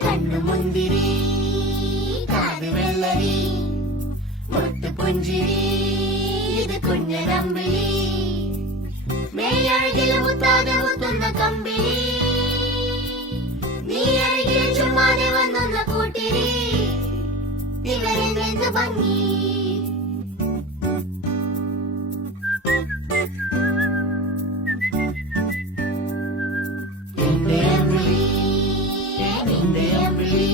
കണ്ണുമുന്തിരി കാത് വെള്ളരി മുത്തുപുഞ്ചിരി ഇത് കുഞ്ഞനമ്പിളി മേയഴകിൽ മുത്താതെ മുത്തുന്ന കമ്പിളി നീ അഴകിൽ ചുമ്മാതെ വന്നൊന്ന കൂട്ടിരി ഇവരെന്ത് ഭംഗി നിന്റെ അമ്പിളി